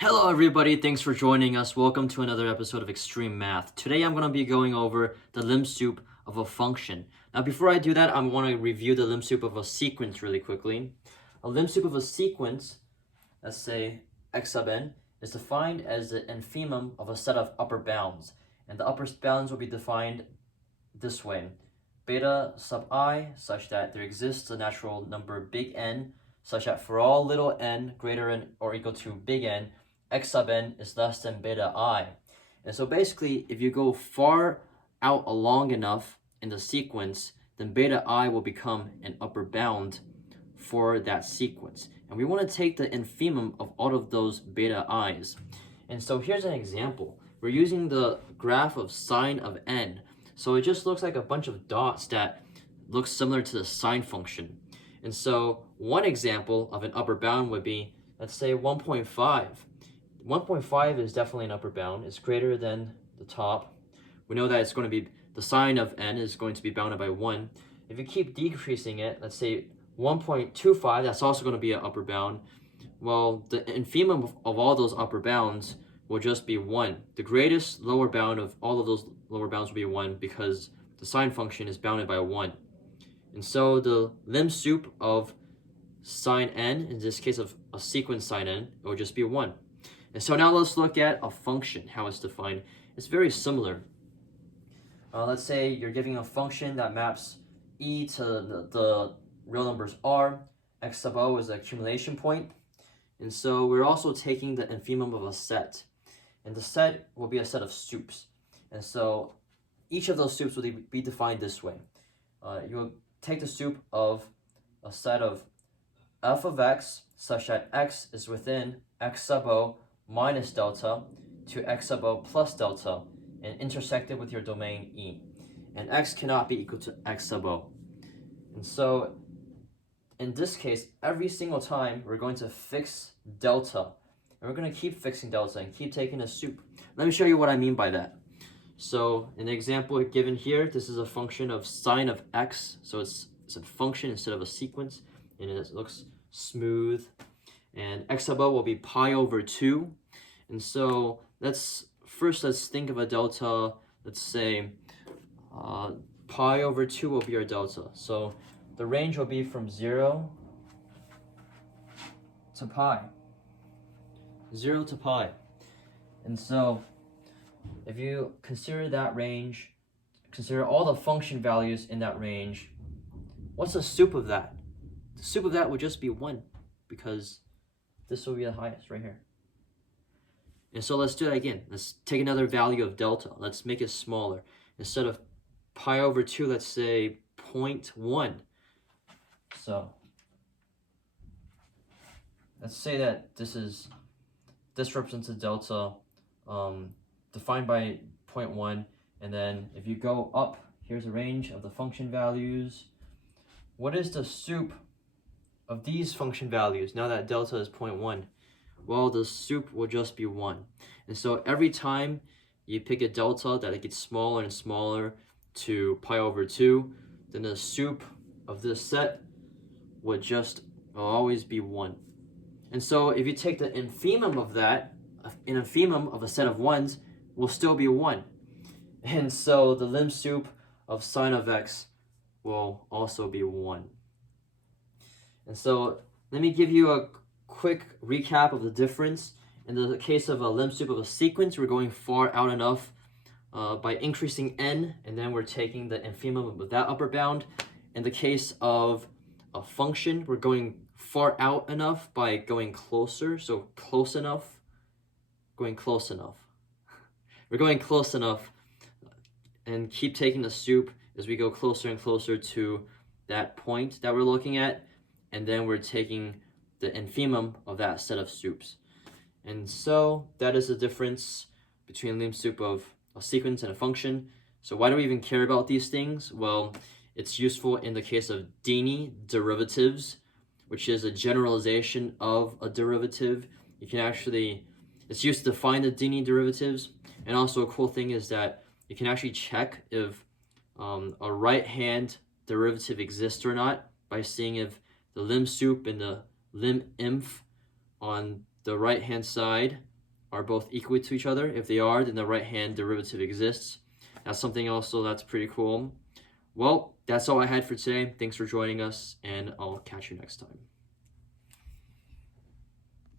Hello everybody, thanks for joining us. Welcome to another episode of Extreme Math. Today I'm going to be going over the lim sup of a function. Now before I do that, I want to review the lim sup of a sequence really quickly. A lim sup of a sequence, let's say x sub n, is defined as the infimum of a set of upper bounds. And the upper bounds will be defined this way. Beta sub I, such that there exists a natural number big N, such that for all little n greater than or equal to big N, x sub n is less than beta I. And so basically, if you go far out long enough in the sequence, then beta I will become an upper bound for that sequence. And we want to take the infimum of all of those beta i's. And so here's an example. We're using the graph of sine of n. So it just looks like a bunch of dots that looks similar to the sine function. And so one example of an upper bound would be, let's say 1.5. 1.5 is definitely an upper bound. It's greater than the top. We know that it's going to be, the sine of n is going to be bounded by 1. If you keep decreasing it, let's say 1.25, that's also going to be an upper bound. Well, the infimum of all those upper bounds will just be 1. The greatest lower bound of all of those lower bounds will be 1 because the sine function is bounded by 1. And so the lim sup of sine n, in this case of a sequence sine n, it will just be 1. And so now let's look at a function, how it's defined. It's very similar. Let's say you're giving a function that maps e to the real numbers r. X sub o is the accumulation point. And so we're also taking the infimum of a set. And the set will be a set of sups. And so each of those sups will be defined this way. You'll take the sup of a set of f of x such that x is within x sub o minus delta to x sub o plus delta and intersect it with your domain E. And x cannot be equal to x sub o. And so in this case, every single time we're going to fix delta. And we're going to keep fixing delta and keep taking a sup. Let me show you what I mean by that. So in the example given here, this is a function of sine of x. So it's a function instead of a sequence. And it looks smooth. And x sub o will be pi over 2. And so let's think of a delta. Let's say pi over 2 will be our delta. So the range will be from 0 to pi. 0 to pi. And so if you consider that range, consider all the function values in that range, what's the sup of that? The sup of that would just be 1 because this will be the highest right here. And so let's do that again. Let's take another value of delta. Let's make it smaller. Instead of pi over 2, let's say 0.1. So let's say that this represents a delta defined by 0.1, and then if you go up, here's a range of the function values. What is the sup of these function values now that delta is 0.1? Well, the sup will just be 1. And so every time you pick a delta that it gets smaller and smaller to pi over 2, then the sup of this set would just always be 1. And so if you take the infimum of that, an infimum of a set of 1s will still be 1. And so the lim sup of sine of x will also be 1. And so let me give you a quick recap of the difference. In the case of a lim sup of a sequence, we're going far out enough by increasing n, and then we're taking the infimum of that upper bound. In the case of a function, we're going far out enough by going closer, so close enough, going close enough. We're going close enough and keep taking the sup as we go closer and closer to that point that we're looking at, and then we're taking the infimum of that set of sups. And so that is the difference between lim sup of a sequence and a function. So why do we even care about these things? Well, it's useful in the case of Dini derivatives, which is a generalization of a derivative. You can actually, it's used to define the Dini derivatives. And also a cool thing is that you can actually check if a right-hand derivative exists or not by seeing if the lim sup and the lim inf on the right hand side are both equal to each other. If they are, then the right-hand derivative exists. That's something else, so that's pretty cool. Well, that's all I had for today. Thanks for joining us, and I'll catch you next time.